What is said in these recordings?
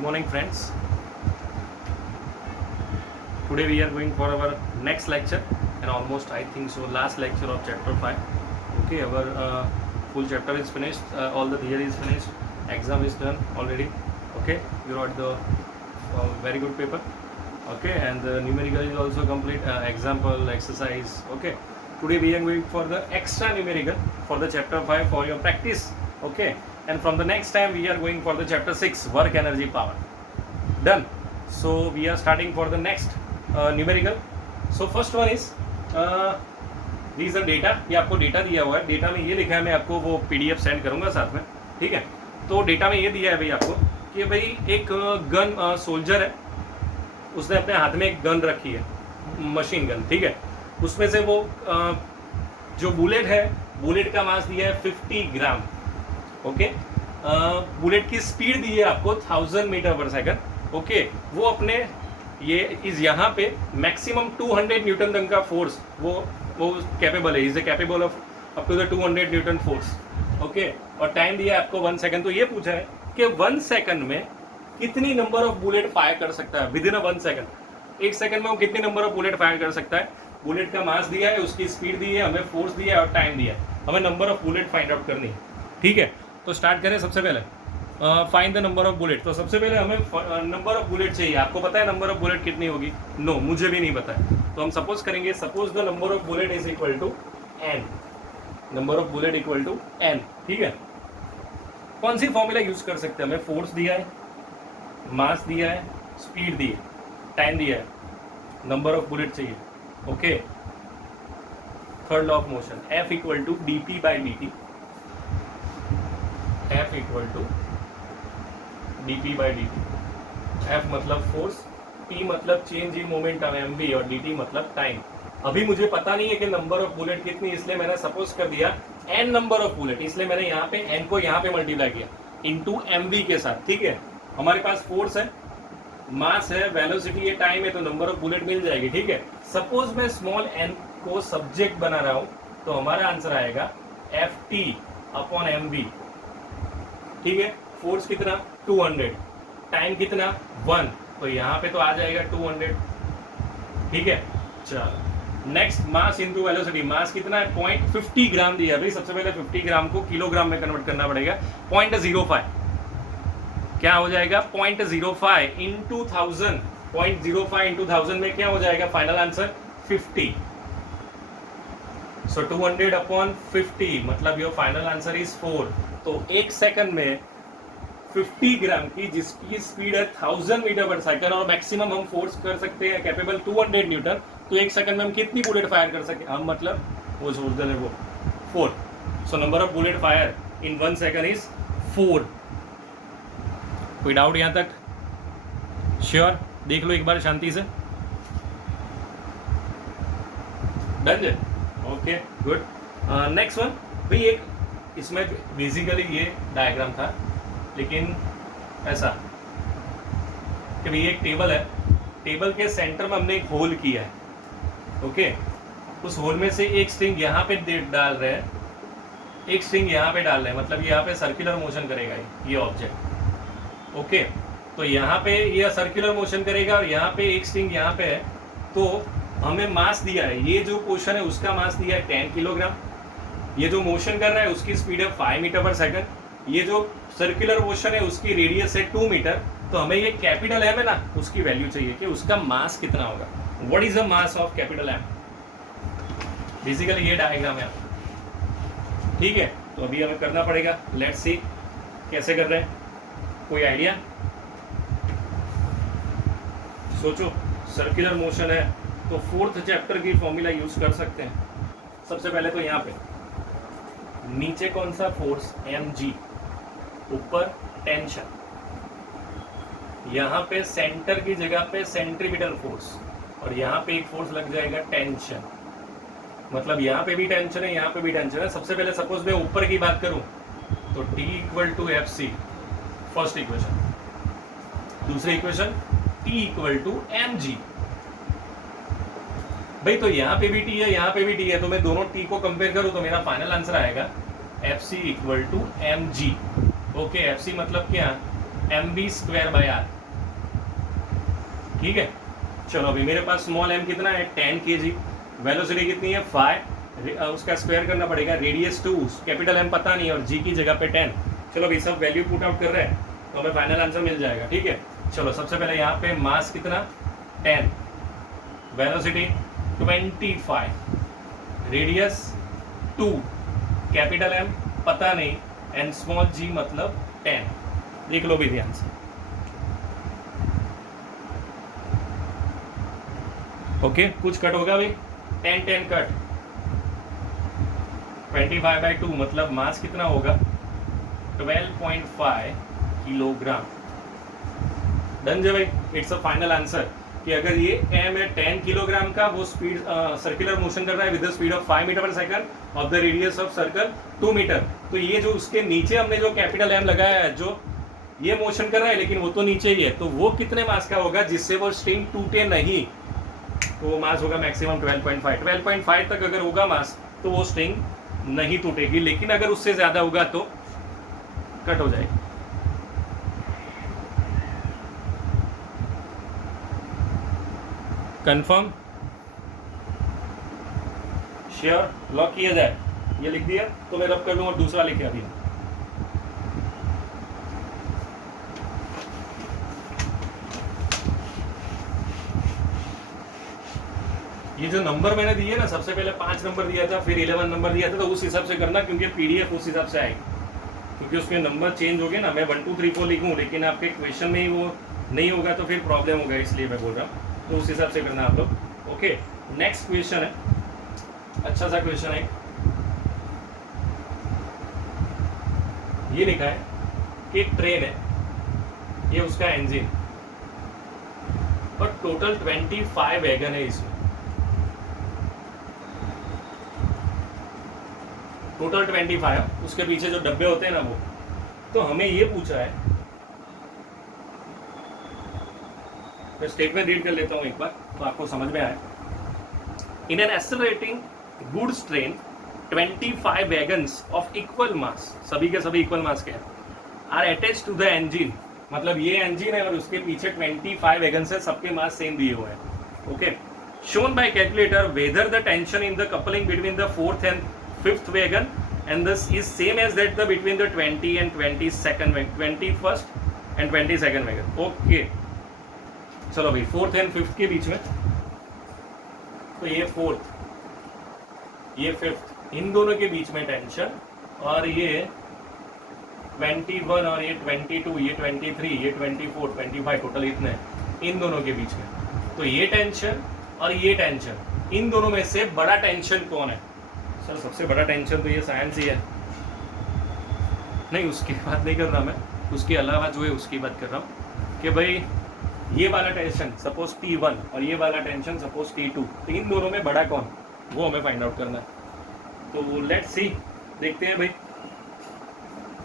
morning, friends. Today we are going for our next lecture and almost I think so last lecture of chapter 5. Okay, our full chapter is finished, all the theory is finished, exam is done already. Okay, you wrote the very good paper. Okay, and the numerical is also complete, example, exercise. Okay, today we are going for the extra numerical for the chapter 5 for your practice. Okay, and from the next time we are going for the chapter 6, work energy power. Done. So we are starting for the next numerical. So first one is these are data. ये आपको data दिया हुआ है. Data में ये लिखा है, मैं आपको वो पीडीएफ सेंड करूंगा साथ में. ठीक है, तो डेटा में ये दिया है भाई आपको कि भाई एक गन सोल्जर है, उसने अपने हाथ में एक गन रखी है, मशीन गन. ठीक है, उसमें से वो जो बुलेट है, बुलेट का मास दिया है 50 ग्राम. ओके, बुलेट की स्पीड दी है आपको 1000 मीटर पर सेकंड. ओके, वो अपने ये इस यहाँ पे मैक्सिमम 200 न्यूटन तक का फोर्स वो कैपेबल है. Is a capable of up to the 200 newton force. Okay, और टाइम दिया है आपको 1 सेकंड. तो ये पूछा है कि 1 सेकंड में कितनी नंबर ऑफ बुलेट फायर कर सकता है विद इन 1 सेकंड. 1 सेकंड में वो कितनी नंबर ऑफ बुलेट फायर कर सकता है. बुलेट का मास दिया है, उसकी स्पीड दी है, हमें फोर्स दिया है और टाइम दिया है. हमें number of bullet find out करनी है. ठीक है, तो स्टार्ट करें. सबसे पहले find the number of bullet. तो सबसे पहले हमें नंबर ऑफ बुलेट चाहिए. आपको पता है नंबर ऑफ बुलेट कितनी होगी? नो, मुझे भी नहीं पता है. तो हम सपोज करेंगे, suppose the number of bullet is equal to N. Number of bullet equal to N. ठीक है, कौन सी फॉर्मूला यूज कर सकते हैं? हमें फोर्स दिया है, मास दिया है, स्पीड दी है, टाइम दिया है, नंबर ऑफ बुलेट चाहिए. Okay, third law of motion, F equal to D P by D T. F equal to D P by D T. F मतलब फोर्स, पी मतलब change in momentum M V, और D T मतलब time. अभी मुझे पता नहीं है कि नंबर ऑफ बुलेट कितनी, इसलिए मैंने सपोज कर दिया एन नंबर ऑफ बुलेट. इसलिए मैंने यहाँ पे एन को यहाँ पे मल्टीप्लाई किया इनटू एम वी के साथ. ठीक है, हमारे पास फोर्स है, मास है, वेलोसिटी है, टाइम है, तो नंबर ऑफ बुलेट मिल जाएगी. ठीक है, सपोज मैं स्मॉल एन को सब्जेक्ट बना रहा हूँ, तो हमारा आंसर आएगा F T upon M V. ठीक है, फोर्स कितना 200, टाइम कितना 1, तो यहाँ पे तो आ जाएगा 200. ठीक है, चलो नेक्स्ट, मास इनटू वेलोसिटी. मास कितना है 0.50 ग्राम दिया है भाई. सबसे पहले 50 ग्राम को किलोग्राम में कन्वर्ट करना पड़ेगा. 0.05 क्या हो जाएगा? 0.05 इंटू 1000. 0.05 इंटू 1000 में क्या हो जाएगा? Final answer 50. सो 200 अपॉन 50 मतलब योर फाइनल आंसर इज 4. तो 1 सेकंड में 50 ग्राम की, जिसकी स्पीड है 1000 मीटर पर सेकंड, और मैक्सिमम हम फोर्स कर सकते हैं कैपेबल 200 न्यूटन, तो 1 सेकंड में हम कितनी बुलेट फायर कर सकते हैं? हम मतलब वो सोच दे वो 4. So number of bullet fire in 1 second is 4. कोई डाउट यहाँ तक? श्योर? देख लो एक बार शांति से. डन है? Okay, good. नेक्स्ट वन भाई, एक इसमें बेसिकली ये डायग्राम था, लेकिन ऐसा कि भाई एक टेबल है, टेबल के सेंटर में हमने एक होल किया है. ओके, उस होल में से एक स्ट्रिंग यहाँ पे डाल रहे हैं, एक स्ट्रिंग यहाँ पे डाल रहे हैं, मतलब यहाँ पे सर्कुलर मोशन करेगा ये ऑब्जेक्ट. ओके, तो यहाँ पे ये सर्कुलर मोशन करेगा और यहाँ पे एक स्ट्रिंग यहाँ पे है. तो हमें मास दिया है, ये जो पोर्शन है उसका मास दिया है 10 किलोग्राम. ये जो मोशन कर रहा है उसकी स्पीड है 5 मीटर पर सेकंड. ये जो सर्कुलर मोशन है उसकी रेडियस है 2 मीटर. तो हमें ये कैपिटल एम है ना, उसकी वैल्यू चाहिए कि उसका मास कितना होगा. What is the mass of capital M? Basically ये डायग्राम है. ठीक है, तो अभी हमें करना पड़ेगा. लेट्स सी कैसे कर रहे हैं. कोई आइडिया? सोचो, सर्कुलर मोशन है तो 4th चैप्टर की फॉर्मूला यूज कर सकते हैं. सबसे पहले तो यहाँ पे नीचे कौन सा फोर्स? mg. ऊपर टेंशन. यहाँ पे सेंटर की जगह पे सेंट्रीपिटल फोर्स, और यहाँ पे एक फोर्स लग जाएगा टेंशन. मतलब यहाँ पे भी टेंशन है, यहाँ पे भी टेंशन है. सबसे पहले सपोज मैं ऊपर की बात करूं तो T equal to F C, first equation. दूसरी equation T equal to M G. भाई तो यहाँ पे भी T है, यहाँ पे भी T है, तो मैं दोनों T को कंपेयर करूँ तो मेरा फाइनल आंसर आएगा F C equal to M G. Okay, F C मतलब क्या? mv²/r। ठीक है, चलो अभी मेरे पास स्मॉल m कितना है 10 kg, वेलोसिटी कितनी है 5, उसका स्क्वायर करना पड़ेगा, रेडियस 2, कैपिटल M पता नहीं और g की जगह पे 10। चलो अभी सब वैल्यू पुट आउट कर रहे हैं तो हमें फाइनल आंसर मिल जाएगा। ठीक है, चलो सबसे पहले यहाँ पे मास कितना 10, वेलोसिटी 25, रेडियस 2, कैपिटल M पता नहीं एंड स्मॉल g मतलब 10। लिख लो भी ध्यान से। ओके, कुछ कट होगा भाई, 10 कट, 25/2 मतलब मास कितना होगा 12.5 किलोग्राम। डन जे भाई, इट्स अ फाइनल आंसर कि अगर ये m है 10 किलोग्राम का, वो स्पीड सर्कुलर मोशन कर रहा है with the speed of 5 metre per second of the radius of circle 2 metre, तो ये जो उसके नीचे हमने जो कैपिटल M लगाया है, जो ये मोशन कर रहा है लेकिन वो तो नीचे ही है, तो वो कितने मास का होगा जिससे वो स्ट्रिंग टूटे नहीं, तो वो मास होगा मैक्सिमम 12.5। 12.5 तक अगर होगा मास तो वो स्ट्रिंग नहीं टूटेगी, लेकिन अगर उससे ज्यादा होगा तो कट हो जाएगी। कंफर्म, श्योर, लॉक किया जाए। ये लिख दिया तो मैं रब कर लूँ और दूसरा लिखे अभी। ये जो नंबर मैंने दिए ना, सबसे पहले 5 नंबर दिया था, फिर 11 नंबर दिया था, तो उस हिसाब से करना क्योंकि पीडीएफ उस हिसाब से आएगी, क्योंकि उसमें नंबर चेंज हो गए ना। मैं 1 2 3 4 लिखूँ लेकिन आपके क्वेश्चन में ही वो नहीं होगा तो फिर प्रॉब्लम होगा, इसलिए मैं बोल रहा हूँ, तो उस हिसाब से करना आप लोग। ओके, नेक्स्ट क्वेश्चन है, अच्छा सा क्वेश्चन है। ये लिखा है कि एक ट्रेन है, ये उसका इंजन, और टोटल 25 वैगन है इसमें, टोटल 25, उसके पीछे जो डब्बे होते हैं ना वो। तो हमें ये पूछा है, मैं स्टेटमेंट रीड कर लेता हूं एक बार तो आपको समझ में आए। In an accelerating goods train 25 wagons of equal mass, सभी के सभी इक्वल मास के हैं, are attached to the engine, मतलब ये इंजन है और उसके पीछे 25 वैगन्स है, सबके मास सेम दिए हुए हैं। Okay, shown by calculator whether the tension in the coupling between the 4th and 5th wagon and this is same as that the between the 20 and 22nd 21st and 22nd wagon। Okay, चलो भाई 4th and 5th के बीच में, तो ये 4th, ये 5th, इन दोनों के बीच में टेंशन, और ये 21 और ये 22, ये 23, ये 24, 25, टोटल इतने इन दोनों के बीच में। तो ये टेंशन और ये टेंशन, इन दोनों में से बड़ा टेंशन कौन है? सर सबसे बड़ा टेंशन तो ये साइंस ही है। नहीं, उसकी बात नहीं कर रहा मैं, उसके अलावा जो है उसकी बात कर रहा हूँ कि भाई ये वाला टेंशन सपोज T1 और ये वाला टेंशन सपोज T2, तो इन दोनों में बड़ा कौन, वो हमें फाइंड आउट करना है। तो लेट्स सी, देखते हैं भाई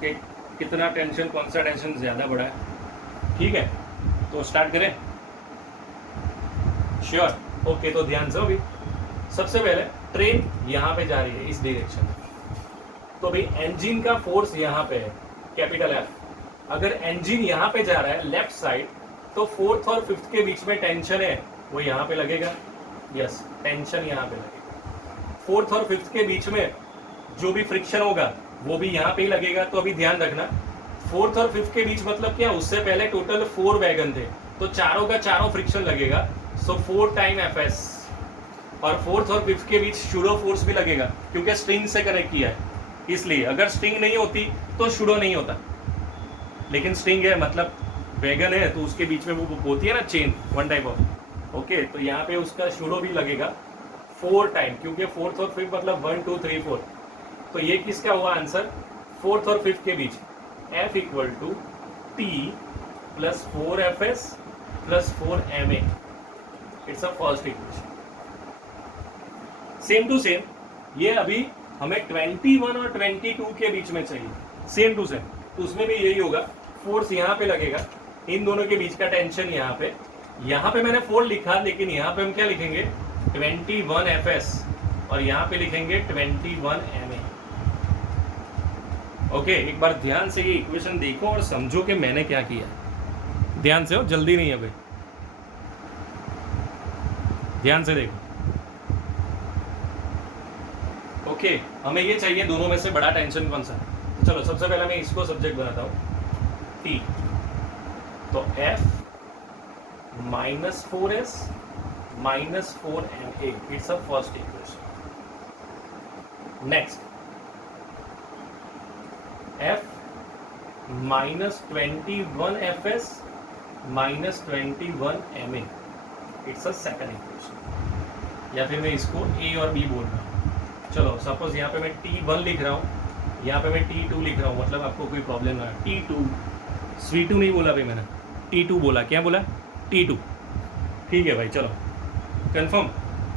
कि कितना टेंशन, कौन सा टेंशन ज़्यादा बड़ा है। ठीक है, तो स्टार्ट करें। श्योर, ओके, तो ध्यान से अभी सबसे पहले ट्रेन यहाँ पे जा रही है इस डायरेक्शन में, तो भाई इंजन का फोर्स यहाँ पे है कैपिटल F। अगर इंजन यहाँ पे जा रहा है लेफ्ट साइड, तो 4th और 5th के बीच में टेंशन है वो यहाँ पे लगेगा। यस, टेंशन यहाँ पे लगेगा। 4th और 5th के बीच में जो भी फ्रिक्शन होगा वो भी यहाँ पे ही लगेगा। तो अभी ध्यान रखना, 4th और 5th के बीच मतलब क्या, उससे पहले टोटल 4 वैगन थे, तो चारों का चारों फ्रिक्शन लगेगा, सो 4 टाइम Fs। और 4th और 5th के बीच शूडो फोर्स भी लगेगा क्योंकि स्ट्रिंग से कनेक्ट किया है, इसलिए। अगर स्ट्रिंग नहीं होती तो शूडो नहीं होता, लेकिन स्ट्रिंग है मतलब वैगन है, तो उसके बीच में वो होती है ना chain, one type of. Okay, तो यहाँ पे उसका शूडो भी लगेगा 4 टाइम, क्योंकि 4th और 5th मतलब 1 2 3 4। तो ये किसका हुआ आंसर, 4th और 5th के बीच F equal to T plus 4Fs plus 4Ma। It's a first equation. Same to same, ये अभी हमें 21 और 22 के बीच में चाहिए, सेम टू सेम, तो उसमें भी यही होगा, फोर्स यहाँ पे लगेगा, इन दोनों के बीच का टेंशन यहाँ पे मैंने 4 लिखा, लेकिन यहाँ पे हम क्या लिखेंगे 21 Fs और यहाँ पे लिखेंगे 21 Ma। ओके, एक बार ध्यान से ये इक्वेशन देखो और समझो कि मैंने क्या किया। ध्यान से हो, जल्दी नहीं है भाई, ध्यान से देखो। ओके, हमें ये चाहिए दोनों में से बड़ा टेंशन कौन सा है। तो चलो सबसे पहले मैं इसको सब्जेक्ट बनाता हूँ टी, तो f -4s -4ma, it's a first equation. Next f -21fs -21ma, it's a second equation. या फिर मैं इसको a और b बोल रहा हूँ। चलो सपोज यहाँ पे मैं T1 लिख रहा हूँ, यहाँ पे मैं T2 लिख रहा हूँ, मतलब आपको कोई प्रॉब्लम ना है। T2 C2 नहीं बोला भाई मैंने, T2 बोला। क्या बोला? T2। ठीक है भाई, चलो कंफर्म।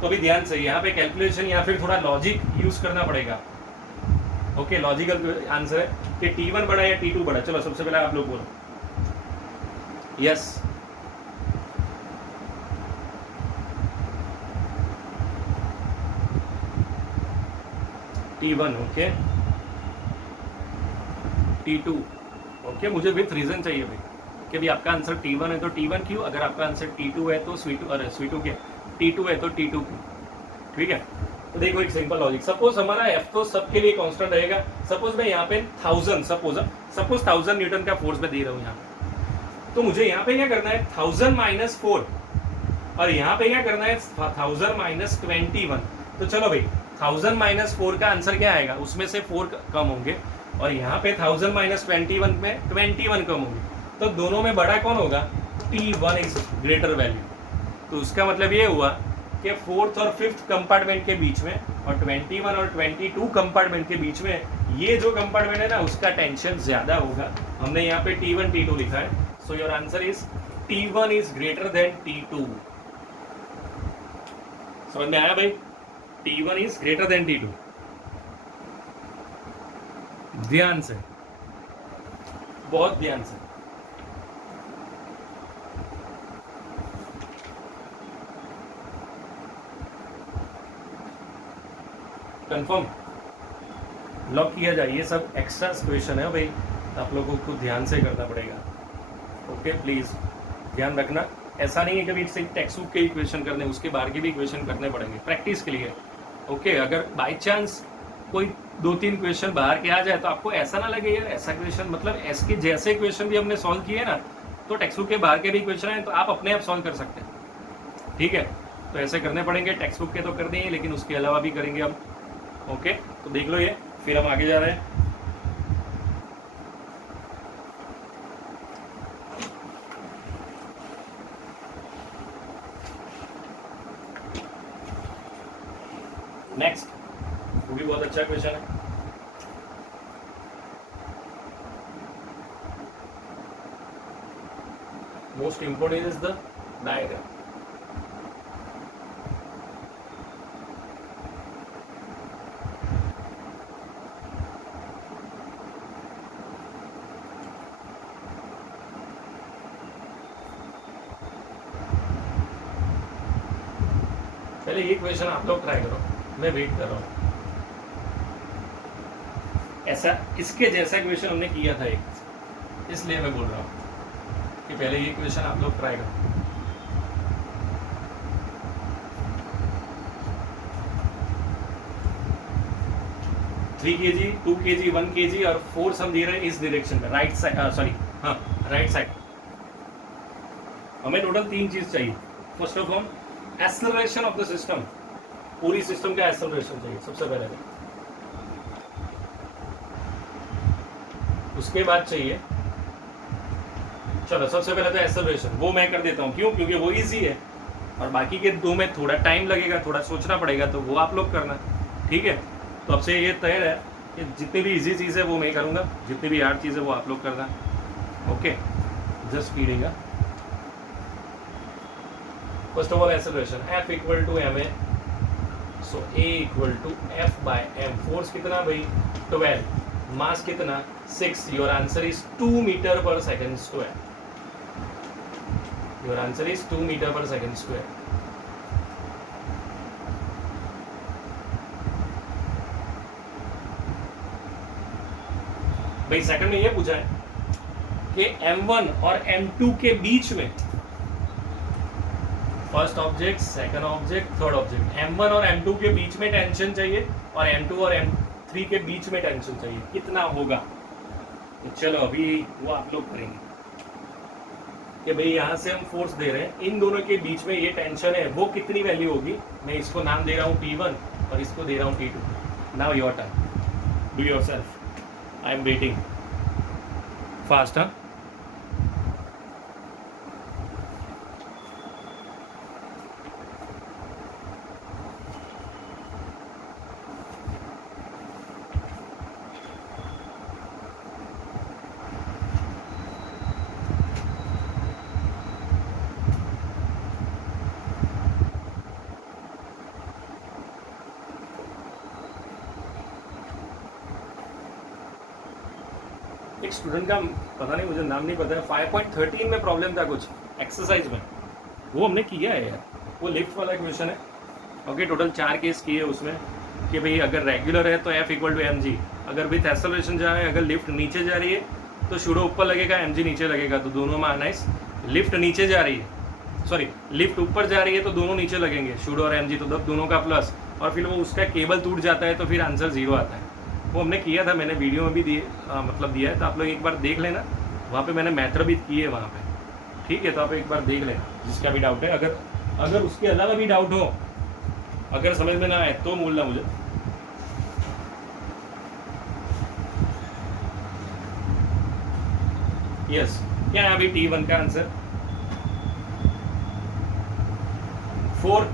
तो अभी ध्यान से यहाँ पे कैलकुलेशन या फिर थोड़ा लॉजिक यूज करना पड़ेगा। ओके, लॉजिकल आंसर है कि T1 बड़ा या T2 बड़ा। चलो सबसे पहले आप लोग बोलो yes. T1 okay, T2 okay. मुझे विथ रीजन चाहिए भाई कि भाई आपका आंसर T1 है तो T1 क्यों, अगर आपका आंसर T2 है तो C2, अरे C2 क्या, T2 है तो T2 क्यों। ठीक है, तो देखो एक सिंपल लॉजिक। सपोज हमारा F तो सबके लिए कांस्टेंट रहेगा। सपोज मैं यहाँ पे 1000 सपोज 1000 न्यूटन का फोर्स मैं दे रहा हूँ यहाँ, तो मुझे यहाँ पे क्या करना है 1000 - 4, और यहाँ पे क्या करना है 1000 - 21। तो चलो भाई 1000 - 4 का आंसर क्या आएगा, उसमें से 4 कम होंगे, और यहाँ पे 1000 - 21 में 21 कम होंगे। तो दोनों में बड़ा कौन होगा? T1 is greater value. तो उसका मतलब ये हुआ कि 4th और 5th कंपार्टमेंट के बीच में और 21 और 22 कंपार्टमेंट के बीच में ये जो कंपार्टमेंट है ना, उसका टेंशन ज्यादा होगा। हमने यहाँ पे T1 T2 लिखा है, so your answer is T1 is greater than T2। समझ में आया भाई? T1 is greater than T2। ध्यान से, बहुत ध्यान से। कंफर्म, लॉक किया जाए। ये सब एक्स्ट्रा क्वेश्चन है भाई, आप लोगों को ध्यान से करना पड़ेगा। ओके, प्लीज ध्यान रखना। ऐसा नहीं है कि सिर्फ टेक्स्ट बुक के इक्वेशन करने, उसके बाहर के भी इक्वेशन करने पड़ेंगे प्रैक्टिस के लिए। ओके, अगर बाय चांस कोई 2-3 क्वेश्चन बाहर के आ जाए तो आपको ऐसा ना लगे यार ऐसा क्वेश्चन, मतलब इसके जैसे क्वेश्चन भी हमने सॉल्व किए ना, तो टेक्स्ट बुक के बाहर के भी क्वेश्चन हैं तो आप अपने आप सॉल्व कर सकते हैं। ठीक है, तो ऐसे करने पड़ेंगे। टेक्स्ट बुक के तो कर देंगे, लेकिन उसके अलावा भी करेंगे हम। ओके, तो देख लो ये, फिर हम आगे जा रहे हैं। नेक्स्ट, वो भी बहुत अच्छा क्वेश्चन है। Most important is the diagram. पहले ये क्वेश्चन आप लोग ट्राई करो, मैं वेट कर रहा हूँ। ऐसा इसके जैसा क्वेश्चन हमने किया था एक, इसलिए मैं बोल रहा हूँ कि पहले ये क्वेश्चन आप लोग ट्राई करो। थ्री kg, 2 kg, 1 kg और फोर्स हम दे रहे हैं इस डायरेक्शन में, राइट साइड, सॉरी हाँ राइट साइड। हमें टोटल 3 चीज चाहिए। First of all acceleration of the system, पूरी सिस्टम का एक्सेलरेशन चाहिए सबसे पहले। उसके बाद चाहिए, चलो सबसे पहले तो एक्सेलरेशन वो मैं कर देता हूँ। क्यों? क्योंकि वो इजी है, और बाकी के 2 में थोड़ा टाइम लगेगा, थोड़ा सोचना पड़ेगा, तो वो आप लोग करना। ठीक है, तो अब से ये तय है कि जितनी भी इजी चीज़ है वो मैं करूँगा, जितनी भी हार्ड चीज़ है वो आप लोग करना। Okay, just speeding. First of all acceleration F equal to ma, so A equal to F by m। Force कितना भाई? 12। मास कितना? 6। Your answer is 2 metre per second square. Your answer is 2 metre per second square. भाई second में ये पूछा है कि M1 और M2 के बीच में, first object, second object, third object, M1 और M2 के बीच में टेंशन चाहिए और M2 और M3 के बीच में टेंशन चाहिए, कितना होगा? तो चलो अभी वो आप लोग करेंगे कि भाई यहाँ से हम फोर्स दे रहे हैं, इन दोनों के बीच में ये टेंशन है, वो कितनी वैल्यू होगी? मैं इसको नाम दे रहा हूँ P1 और इसको दे रहा हूँ P2. Now your turn, do your self, I am waiting. Fast. हाँ, एक स्टूडेंट का पता नहीं, मुझे नाम नहीं पता है, 5.13 में प्रॉब्लम था कुछ एक्सरसाइज में, वो हमने किया है यार. वो लिफ्ट वाला क्वेश्चन है. ओके, टोटल 4 केस किए उसमें कि भाई अगर रेगुलर है तो F इक्वल टू mg, अगर विथ एक्सेलरेशन जा रहा है, अगर लिफ्ट नीचे जा रही है तो शूडो ऊपर लगेगा, mg नीचे लगेगा, तो दोनों में आना है. लिफ्ट नीचे जा रही है, सॉरी लिफ्ट ऊपर जा रही है तो दोनों नीचे लगेंगे, शूडो और mg, तो दोनों का प्लस, और फिर वो उसका केबल टूट जाता है तो फिर आंसर 0 आता है. वो हमने किया था, मैंने वीडियो में भी मतलब दिया है, तो आप लोग एक बार देख लेना, वहाँ पे मैंने मैथड भी की है वहाँ पे. ठीक है, तो आप एक बार देख लेना जिसका भी डाउट है. अगर उसके अलावा भी डाउट हो, अगर समझ में ना आए तो बोलना मुझे. यस, क्या है अभी T1 का आंसर? 4,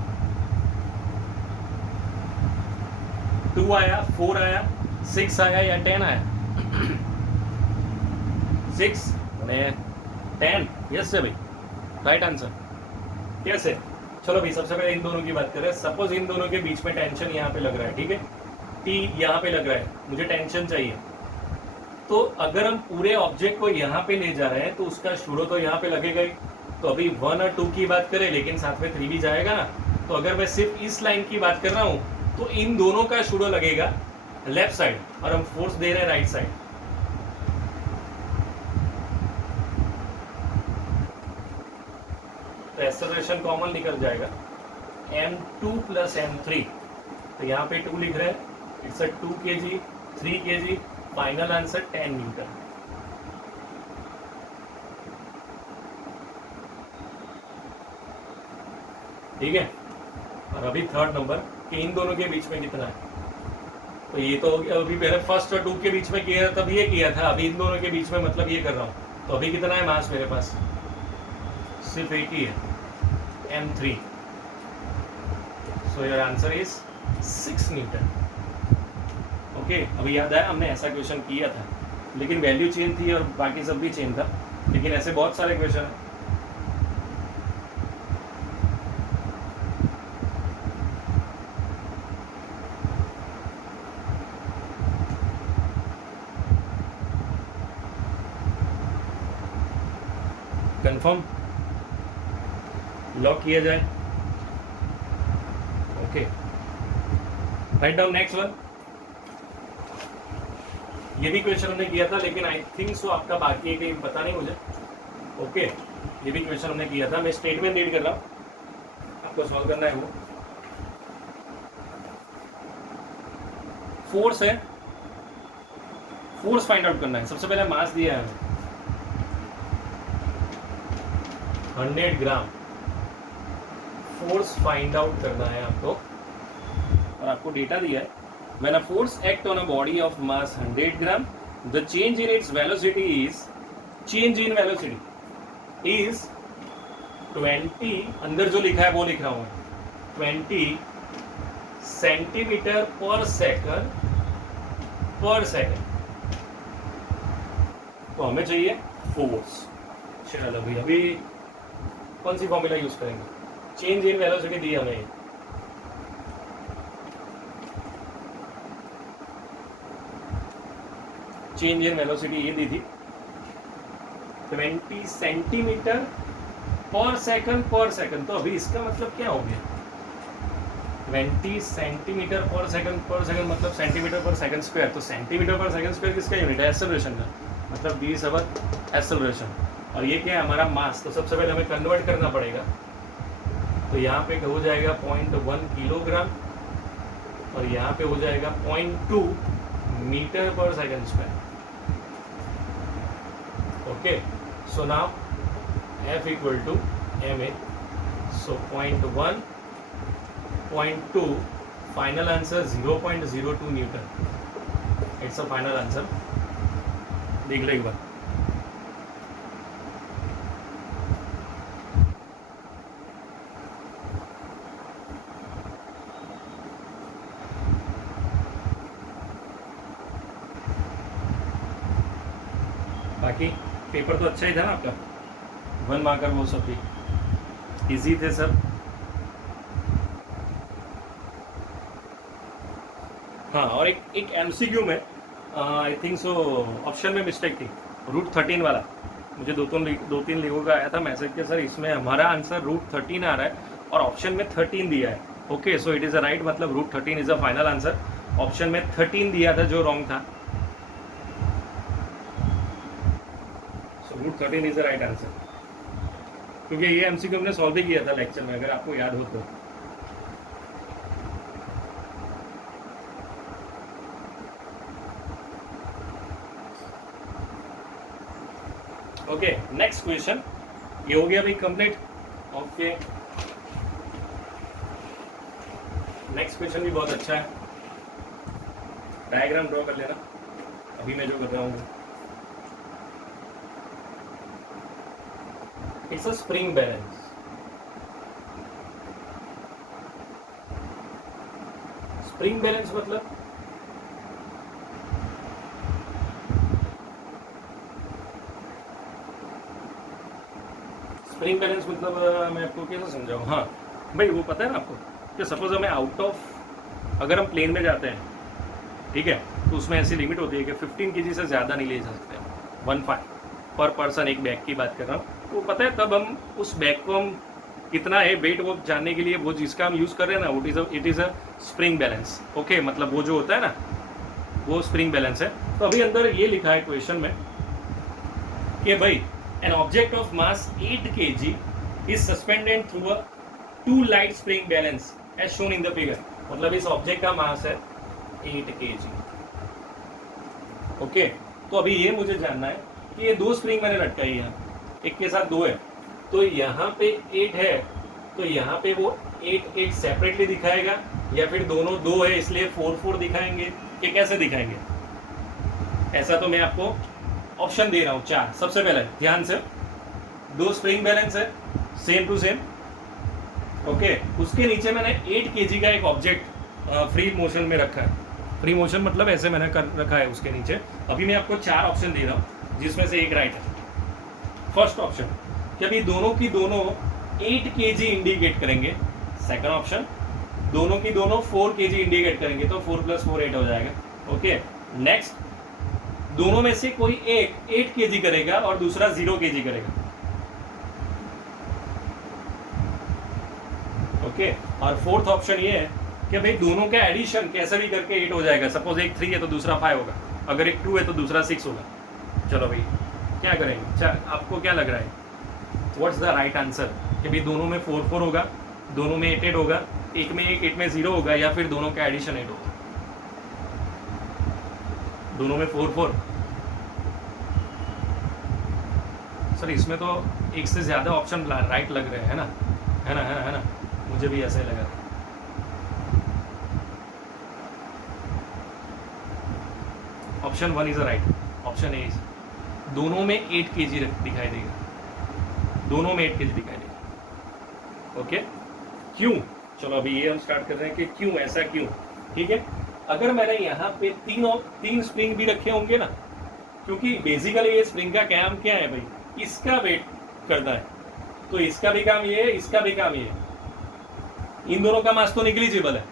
2 आया, 4 आया, 6 आया या 10 आया? 6 में 10. यस है भाई, राइट आंसर. कैसे? चलो भाई, सबसे पहले इन दोनों की बात करें. सपोज इन दोनों के बीच में टेंशन यहाँ पे लग रहा है, ठीक है, T यहाँ पे लग रहा है, मुझे टेंशन चाहिए. तो अगर हम पूरे ऑब्जेक्ट को यहाँ पे ले जा रहे हैं तो उसका शूडो तो यहाँ पे लगेगा ही. तो अभी 1 और 2 की बात करें, लेकिन साथ में 3 भी जाएगा ना. तो अगर मैं सिर्फ इस लाइन की बात कर रहा हूँ तो इन दोनों का शूडो लगेगा लेफ्ट साइड, और हम फोर्स दे रहे हैं राइट साइड. तो एक्सेलरेशन कॉमन निकल जाएगा, m2 प्लस m3. तो यहाँ पे 2 लिख रहे हैं, it's a 2 kg, 3 kg, final answer 10 Newton. ठीक है. और अभी थर्ड नंबर कि इन दोनों के बीच में कितना है. तो ये तो अभी पहले फर्स्ट और 2 के बीच में किया तब ये किया था, अभी इन दोनों के बीच में मतलब ये कर रहा हूँ. तो अभी कितना है मास मेरे पास? सिर्फ 1 ही है, m3. So your answer is 6 Newton. Okay, अभी याद आया हमने ऐसा क्वेश्चन किया था, लेकिन वैल्यू चेंज थी और बाकी सब भी चेंज था, लेकिन ऐसे बहुत सारे क्वेश्चन हैं. कंफर्म, लॉक किया जाए. Okay, write down next one. ये भी क्वेश्चन हमने किया था, लेकिन आई थिंक सो आपका बाकी है कि पता नहीं मुझे. ओके, ये भी क्वेश्चन हमने किया था, मैं स्टेटमेंट रीड कर रहा हूँ, आपको सॉल्व करना है. वो फोर्स है, फोर्स फाइंड आउट करना है. सबसे पहले मास दिया है हमें 100 ग्राम. फोर्स फाइंड आउट करना है आपको, और आपको डेटा दिया है. When a force act on a body of mass 100 gram, the change in its velocity is, change in velocity is 20, अंदर जो लिखा है वो लिख रहा हूँ, 20 सेंटीमीटर पर सेकंड. तो हमें चाहिए फोर्स. चलो भाई, अभी कौन सी फॉर्मूला यूज करेंगे? चेंज इन वेलोसिटी दी हमें, चेंज इन वेलोसिटी ये दी थी 20 सेंटीमीटर पर सेकंड. तो अभी इसका मतलब क्या हो गया? 20 सेंटीमीटर पर सेकंड मतलब सेंटीमीटर पर सेकंड स्क्वायर. तो सेंटीमीटर पर सेकंड स्क्वायर किसका यूनिट है? एक्सेलरेशन का. मतलब डी इज अवर एक्सेलरेशन, और ये क्या है हमारा मास। तो सबसे पहले हमें कन्वर्ट करना पड़ेगा, तो यहाँ पे हो जाएगा 0.1 किलोग्राम और यहाँ पे हो जाएगा 0.2 metre per second square. Okay, so now F equal to ma, so 0.1, 0.2, final answer 0.02 newton. It's a final answer, देख लो एक बार। बाकी पेपर तो अच्छा ही था ना आपका, 1 मार्कर वो सब भी इजी थे सब। हाँ, और एक एमसीक्यू में आई थिंक सो ऑप्शन में मिस्टेक थी, रूट 13 वाला। मुझे दो तीन लोगों का आया था मैसेज के सर इसमें हमारा आंसर रूट 13 आ रहा है और ऑप्शन में 13 दिया है। Okay, so it is a right, मतलब root 13 is a final answer. Option में 13 दिया था जो रॉन्ग था, so root 13 is a right answer. क्योंकि ये एमसीक्यू हमने सॉल्व भी किया था लेक्चर में, अगर आपको याद हो तो। ओके, नेक्स्ट क्वेश्चन, ये हो गया भाई कंप्लीट। ओके, नेक्स्ट क्वेश्चन भी बहुत अच्छा है, डायग्राम ड्रॉ कर लेना अभी मैं जो कर रहा हूँ। It's a spring balance. Spring balance मतलब स्प्रिंग बैलेंस मतलब मैं आपको कैसे समझाऊँ। हाँ भाई, वो पता है ना आपको कि सपोज हमें आउट ऑफ, अगर हम प्लेन में जाते हैं, ठीक है, तो उसमें ऐसी लिमिट होती है कि 15 kg से ज़्यादा नहीं ले सकते, 15 पर पर्सन, एक बैग की बात कर रहा हूँ। तो पता है तब हम उस बैग को हम कितना है वेट वो जानने के लिए वो जिसका हम यूज़ कर रहे हैं ना, वो it is a spring balance. Okay, मतलब वो जो होता है ना वो स्प्रिंग बैलेंस है। तो अभी अंदर ये लिखा है क्वेश्चन में कि भाई an object of mass 8 kg is suspended through a 2 light spring balance as shown in the figure। मतलब इस ऑब्जेक्ट का मास है 8 kg। ओके, तो अभी ये मुझे जानना है कि ये 2 स्प्रिंग मैंने लटकाई है, एक के साथ 2 है, तो यहाँ पे 8 है, तो यहाँ पे वो 8 सेपरेटली दिखाएगा या फिर दोनों 2 है इसलिए 4 दिखाएंगे, कि कैसे दिखाएंगे। ऐसा तो मैं आपको ऑप्शन दे रहा हूँ 4। सबसे पहले ध्यान से, 2 स्प्रिंग बैलेंस है सेम टू सेम। ओके, उसके नीचे मैंने 8 kg का एक ऑब्जेक्ट फ्री मोशन में रखा है। फ्री मोशन मतलब ऐसे मैंने कर रखा है उसके नीचे। अभी मैं आपको 4 ऑप्शन दे रहा हूँ जिसमें से एक राइट है। फर्स्ट ऑप्शन कि अभी दोनों की दोनों 8 kg इंडिकेट करेंगे। सेकंड ऑप्शन दोनों की दोनों 4 kg इंडिकेट करेंगे, तो 4 + 4 8 हो जाएगा। ओके, नेक्स्ट दोनों में से कोई एक 8 kg करेगा और दूसरा 0 kg करेगा। ओके, और फोर्थ ऑप्शन ये है कि भाई दोनों का एडिशन कैसे भी करके 8 हो जाएगा। सपोज एक 3 है तो दूसरा 5 होगा, अगर एक 2 है तो दूसरा 6 होगा। चलो भाई क्या करेंगे, आपको क्या लग रहा है व्हाट्स द राइट आंसर? कि भाई दोनों में 4 होगा, दोनों में 8 होगा, एक में 1 एक में 0 होगा, या फिर दोनों का एडिशन 8 होगा। दोनों में 4 सर, इसमें तो एक से ज़्यादा ऑप्शन राइट लग रहे हैं, है ना, है ना, है ना, है ना, मुझे भी ऐसा ही लगा। Option 1 is a right, option A is, दोनों में 8 kg दिखाई देगा, दोनों में 8 kg दिखाई देगा। ओके, क्यों? चलो अभी ये हम स्टार्ट कर रहे हैं कि क्यों, ऐसा क्यों। ठीक है, अगर मैंने यहाँ पे 3 स्प्रिंग भी रखे होंगे ना, क्योंकि बेसिकली ये स्प्रिंग का काम क्या है भाई, इसका वेट करना है, तो इसका भी काम ये है, इसका भी काम ये है। इन दोनों का मास तो निग्लिजिबल है,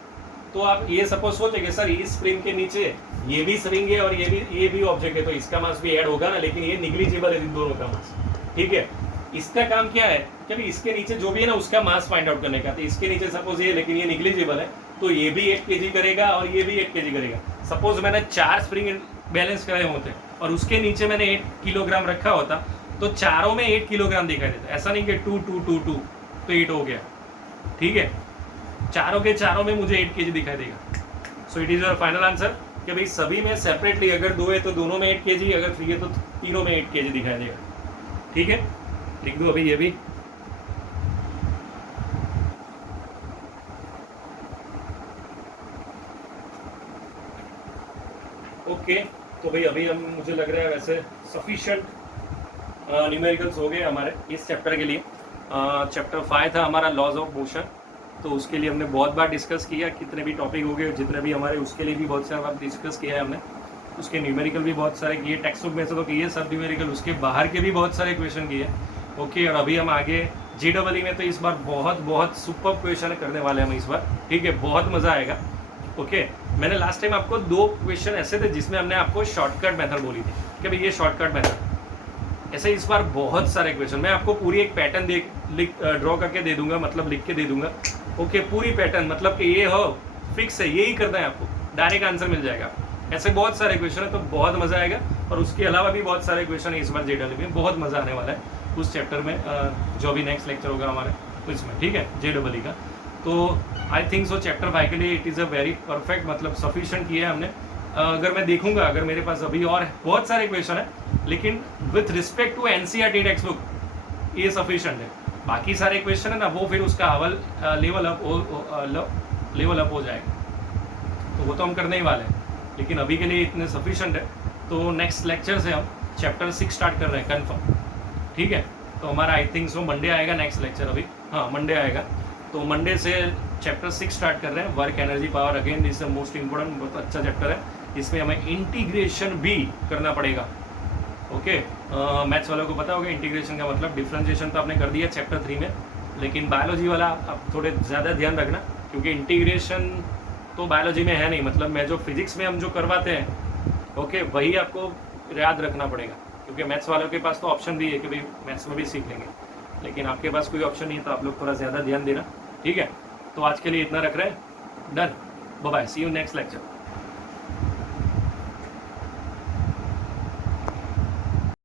तो आप ये सपोज सोचेंगे सर इस स्प्रिंग के नीचे ये भी स्प्रिंग है और ये भी ऑब्जेक्ट है, तो इसका मास भी ऐड होगा ना, लेकिन ये निग्लिजिबल है इन दोनों का मास। ठीक है, इसका काम क्या है कि इसके नीचे जो भी है ना उसका मास फाइंड आउट करने का। तो इसके नीचे सपोज ये, लेकिन ये निग्लिजिबल है, तो ये भी 8 kg करेगा और ये भी 8 kg करेगा। सपोज मैंने 4 स्प्रिंग बैलेंस कराए होते और उसके नीचे मैंने 8 किलोग्राम रखा होता तो चारों में 8 किलोग्राम दिखाई देता। ऐसा नहीं कि 2 2 2 2 तो 8 हो गया, ठीक है, चारों के चारों में मुझे 8 kg दिखाई देगा। So it is your final answer कि भाई सभी में सेपरेटली अगर 2 है तो दोनों में 8 kg, अगर 3 है तो तीनों में 8 kg दिखाई देगा, ठीक है। लिख दो अभी ये भी। ओके तो भाई अभी हम, मुझे लग रहा है वैसे सफिशिएंट न्यूमेरिकल्स हो गए हमारे इस चैप्टर के लिए। चैप्टर 5 था हमारा लॉज ऑफ मोशन, तो उसके लिए हमने बहुत बार डिस्कस किया, कितने भी टॉपिक हो गए जितने भी हमारे, उसके लिए भी बहुत सारा बार डिस्कस किया है हमने। उसके न्यूमेरिकल भी बहुत सारे किए, टेक्स्ट बुक में से तो किए सब न्यूमेरिकल, उसके बाहर के भी बहुत सारे क्वेश्चन किए। ओके और अभी हम आगे JEE में तो इस बार बहुत बहुत सुपर क्वेश्चन करने वाले हैं हम इस बार, ठीक है, बहुत मज़ा आएगा। ओके मैंने लास्ट टाइम आपको 2 क्वेश्चन ऐसे थे जिसमें हमने आपको शॉर्टकट मेथड बोली थी कि भाई ये शॉर्टकट मेथड, ऐसे इस बार बहुत सारे क्वेश्चन मैं आपको पूरी एक पैटर्न ड्रॉ करके दे दूंगा, मतलब लिख के दे दूंगा। ओके पूरी पैटर्न, मतलब कि ये हो फिक्स है, यही करना है आपको, डायरेक्ट आंसर मिल जाएगा। ऐसे बहुत सारे क्वेश्चन है तो बहुत मज़ा आएगा। और उसके अलावा भी बहुत सारे क्वेश्चन है इस बार JEE में, बहुत मज़ा आने वाला है उस चैप्टर में, जो भी नेक्स्ट लेक्चर होगा हमारे इसमें, ठीक है, JEE का। तो आई थिंक सो चैप्टर 5 के लिए it is a very perfect, मतलब सफिशिएंट किया है हमने। अगर मैं देखूंगा, अगर मेरे पास अभी और बहुत सारे क्वेश्चन है, लेकिन with respect to NCERT text book ये सफिशिएंट है। बाकी सारे क्वेश्चन है ना वो फिर उसका लेवल अप हो जाएगा, तो वो तो हम करने ही वाले हैं, लेकिन अभी के लिए इतने सफिशिएंट है। तो नेक्स्ट लेक्चर से हम चैप्टर 6 स्टार्ट कर रहे हैं कन्फर्म, ठीक है। तो हमारा आई थिंक सो मंडे आएगा नेक्स्ट लेक्चर, अभी हाँ मंडे आएगा, तो मंडे से चैप्टर 6 स्टार्ट कर रहे हैं, work energy power. Again this is most important, बहुत अच्छा चैप्टर है, इसमें हमें इंटीग्रेशन भी करना पड़ेगा। ओके मैथ्स वालों को पता होगा इंटीग्रेशन का मतलब, डिफरेंशिएशन तो आपने कर दिया चैप्टर 3 में, लेकिन बायोलॉजी वाला आप थोड़े ज़्यादा ध्यान रखना, क्योंकि इंटीग्रेशन तो बायोलॉजी में है नहीं, मतलब मैं जो फिजिक्स में हम जो करवाते हैं ओके वही आपको याद रखना पड़ेगा, क्योंकि मैथ्स वालों के पास तो ऑप्शन भी है कि भाई मैथ्स में भी सीख लेंगे, लेकिन आपके पास कोई ऑप्शन नहीं है, तो आप लोग थोड़ा ज़्यादा ध्यान देना, ठीक है। तो आज के लिए इतना रख रहे हैं, done, bye bye, see you next lecture.